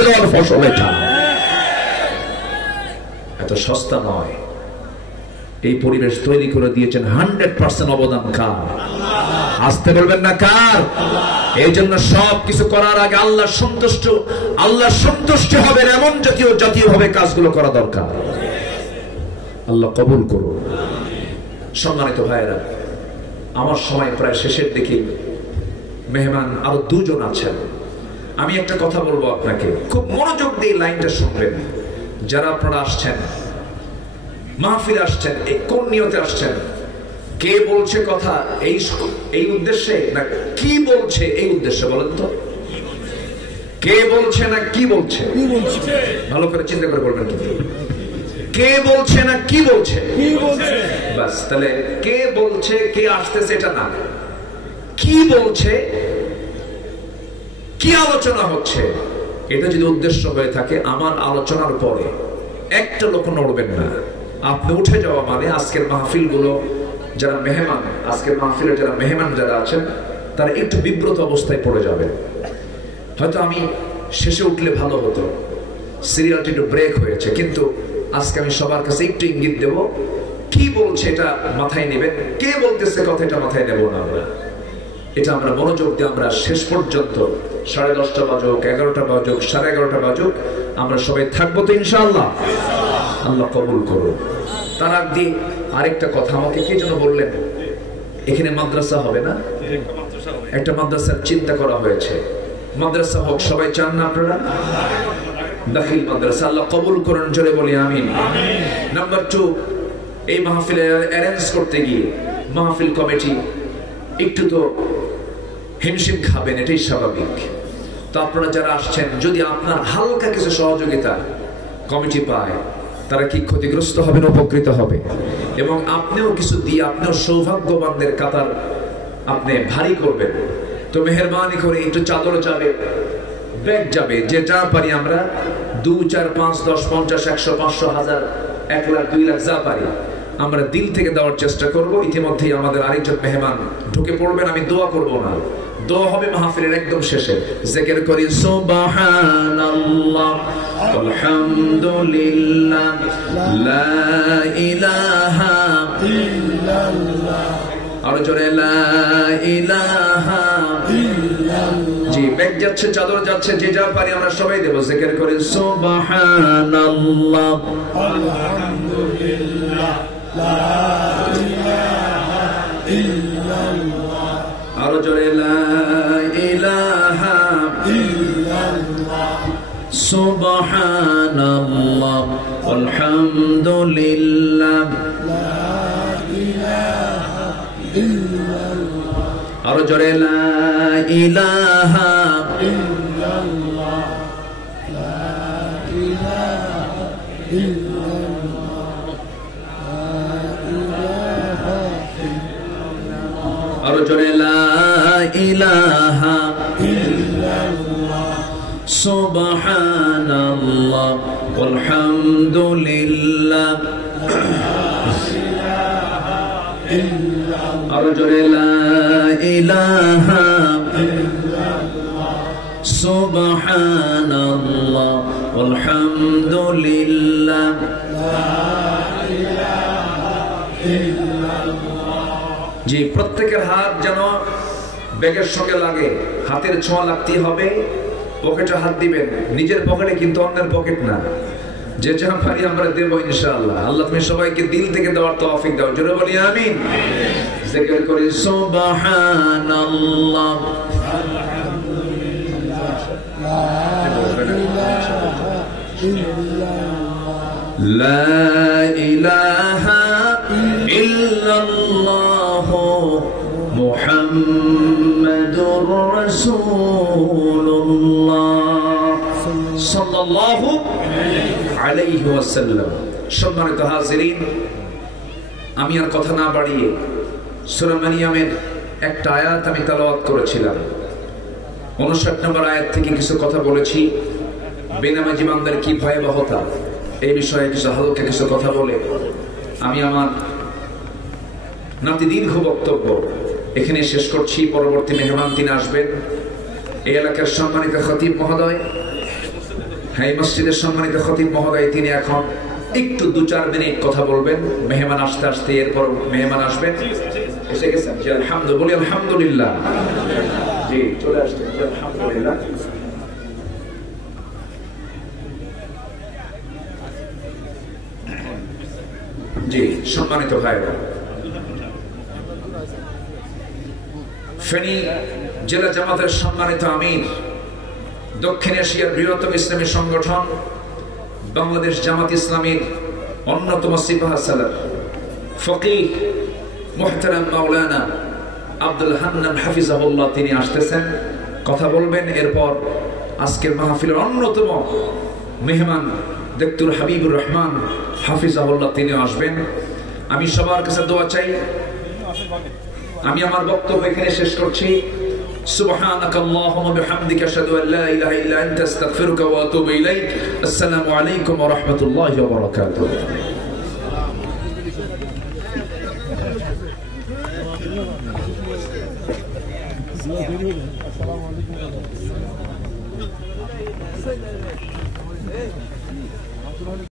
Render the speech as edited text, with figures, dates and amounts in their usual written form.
পৌঁছে দেওয়ার ফসল এটা, এত সস্তা নয়। এই পরিবেশ তৈরি করে দিয়েছেন 100% অবদান কার? আসতে বলবেন না কার? এই জন্য সব কিছু করার আগে আল্লাহ সন্তুষ্ট হবেন এমন জাতীয় ভাবে কাজগুলো করা দরকার। আল্লাহ কবুল করুন। সম্মানিত ভাইয়েরা, আমার সময় প্রায় শেষের দিকে, মেহমান আরো দুজন আছেন। আমি একটা কথা বলবো আপনাকে, খুব মনোযোগ দিয়ে লাইনটা শুনবেন। যারা আপনারা আসছেন, মাহফিলে আসছেন, কোন নিয়তে আসছেন? কে বলছে কথা এই উদ্দেশ্যে, না কি বলছে এই উদ্দেশ্যে? বলেন তো, কে বলছে না কি বলছে? ভালো করে চিন্তা করে বলবেন। কিন্তু কে বলছে না কি বলছে? বাস, তাহলে কে বলছে, কে আসতেছে এটা না, কি বলছে, কি আলোচনা হচ্ছে, এটা যদি উদ্দেশ্য হয়ে থাকে, আমার আলোচনার পরে একটা লোক নড়বেন না। আপনি উঠে যাওয়া মানে আজকের মাহফিল গুলো, যারা মেহমান, আজকের মাহফিলের যারা মেহমান যারা আছেন, তারা একটু বিব্রত অবস্থায় পড়ে যাবে। হয়তো আমি শেষে উঠলে ভালো হতো, সিরিয়ালটি একটু ব্রেক হয়েছে, কিন্তু আজকে আমি সবার কাছে একটু ইঙ্গিত দেব, কি বলছে এটা মাথায় নেবেন, কে বলতেছে কথা এটা মাথায় নেব না আমরা। এটা আমরা মনোযোগ দিয়ে আমরা শেষ পর্যন্ত 10:30 বাজুক, 11টা বাজুক, 11:30 বাজুক, আমরা সবাই থাকবো তো ইনশাআল্লাহ। আল্লাহ কবুল করুন। তার আগে আরেকটা কথা আমাকে কে যেন বললেন, এখানে মাদ্রাসা হবে না? একটা মাদ্রাসার চিন্তা করা হয়েছে। মাদ্রাসা হোক, সবাই চান না আপনারা? দাখিল মাদ্রাসা, আল্লাহ কবুল করুন, জোরে বলি আমিন। নাম্বার 2, এই মাহফিলে অ্যারেঞ্জ করতে গিয়ে মাহফিল কমিটি একটু তো হিমশিম খাবেন, এটাই স্বাভাবিক। তো আপনারা যারা আসছেন, যদি আপনার হালকা কিছু সহযোগিতা কমিটি পায়, তারা কি ক্ষতিগ্রস্ত হবেন? উপকৃত হবে। এবং আপনিও কিছু দিয়ে আপনিও সৌভাগ্যবানদের কাতার আপনি ভারী করবেন। তো মেহেরবানি করে একটু চাদর যাবে, ব্যাগ যাবে, যে যা পারি আমরা 2, 4, 5, 10, 50, 100, 500, 1000, 1 লাখ, 2 লাখ যা পারি আমরা দিল থেকে দেওয়ার চেষ্টা করব। ইতিমধ্যেই আমাদের আরেকজন মেহমান ঢুকে পড়বেন, আমি দোয়া করব না, দোয়া হবে মাহফিলের একদম শেষে। জিকির করি সুবহানাল্লাহ আলহামদুলিল্লাহ লা ইলাহা ইল্লাল্লাহ, আর জোরে লা ইলাহা ইল্লাল্লাহ। জি, ব্যাগ যাচ্ছে, চাদর যাচ্ছে, যে যা পারি আমরা সবাই দেব। জিকির করি সুবহানাল্লাহ আলহামদুলিল্লাহ লা ইলাহা ইল্লাল্লাহ, আর জোরে লা ইলাহা ইল্লাল্লাহ সুবহানাল্লাহ আলহামদুলিল্লাহ লা ইলাহা ইল্লাল্লাহ, আর জোরে লা ইলাহা ইল্লাল্লাহ লা ইলাহা ইল্লাল্লাহ লা ইলাহা ইল্লাল্লাহ, আর জোরে লা ইলাহা ইল্লাল্লাহ সুবহানাল্লাহ আলহামদুলিল্লাহ আর জোরে লা ইলাহা ইল্লাল্লাহ সুবহানাল্লাহ আলহামদুলিল্লাহ লা ইলাহা ইল্লাল্লাহ। জি, প্রত্যেকের হাত যেন ব্যাগের সঙ্গে লাগে, হাতের ছোঁয়া লাগতে হবে। পকেটে হাত দিবেন, নিজের পকেটে কিন্তু অন্যের পকেট না। যে যা পারি আমরা দেব ইনশাআল্লাহ। আল্লাহ তুমি সবাইকে দিল থেকে দেওয়ার তৌফিক দাও, জোরে বলি আমিন। জিকির করি সুবহানাল্লাহ আলহামদুলিল্লাহ লা ইলাহা ইল্লাল্লাহ মুহাম্মাদুর রাসূলুল্লাহ সাল্লাল্লাহু আলাইহি ওয়াসাল্লাম। সম্মানিত হাজিরিন, আমি আর কথা না বাড়িয়ে সূরা মারিয়ামের একটা আয়াত আমি তেলাওয়াত করেছিলাম। 59 নম্বর আয়াত থেকে কিছু কথা বলেছি। বেনামাজি বান্দার কি ভয়াবহতা, এই বিষয়ে কিছু হালকা কিছু কথা বলে আমি আমার নাতি দীর্ঘ বক্তব্য এখানে শেষ করছি। পরবর্তী মেহমান তিনি আসবেন, এই এলাকার সম্মানিত খতিব মহোদয় হ্যাঁ, মসজিদের সম্মানিত খতিব মহোদয় তিনি এখন একটু 2-4 মিনিট কথা বলবেন। মেহমান আসতে আসতে এরপর মেহমান আসবেন। এসে গেছেন? জি আলহামদুলিল্লাহ, বলি আলহামদুলিল্লাহ। জি চলে আসছেন, জি আলহামদুলিল্লাহ। জি সম্মানিত ভাইরা, ফেনী জেলা জামাতের সম্মানিত আমির, দক্ষিণ এশিয়ার বৃহত্তম ইসলামী সংগঠন বাংলাদেশ জামাত ইসলামীর অন্যতম সিপাহ সালার ফকিহ মুহতারাম মাওলানা আব্দুল হান্নান হাফিজাহুল্লাহ তিনি আসতেছেন, কথা বলবেন। এরপর আজকের মাহফিলের অন্যতম মেহমান দক্তুর হাবিবুর রহমান হাফিজাহুল্লাহ তিনি আসবেন। আমি সবার কাছে দোয়া চাই। আমি আমার বক্তব্য এখানে শেষ করছি। সুবহানাকাল্লাহুম্মা বিহামদিকা আশহাদু আল লা ইলাহা ইল্লা আনতা আস্তাগফিরুকা ওয়া আতুবু ইলাইক। আসসালামু আলাইকুম ওয়া রাহমাতুল্লাহি ওয়া বারাকাতুহু। আসসালামু আলাইকুম।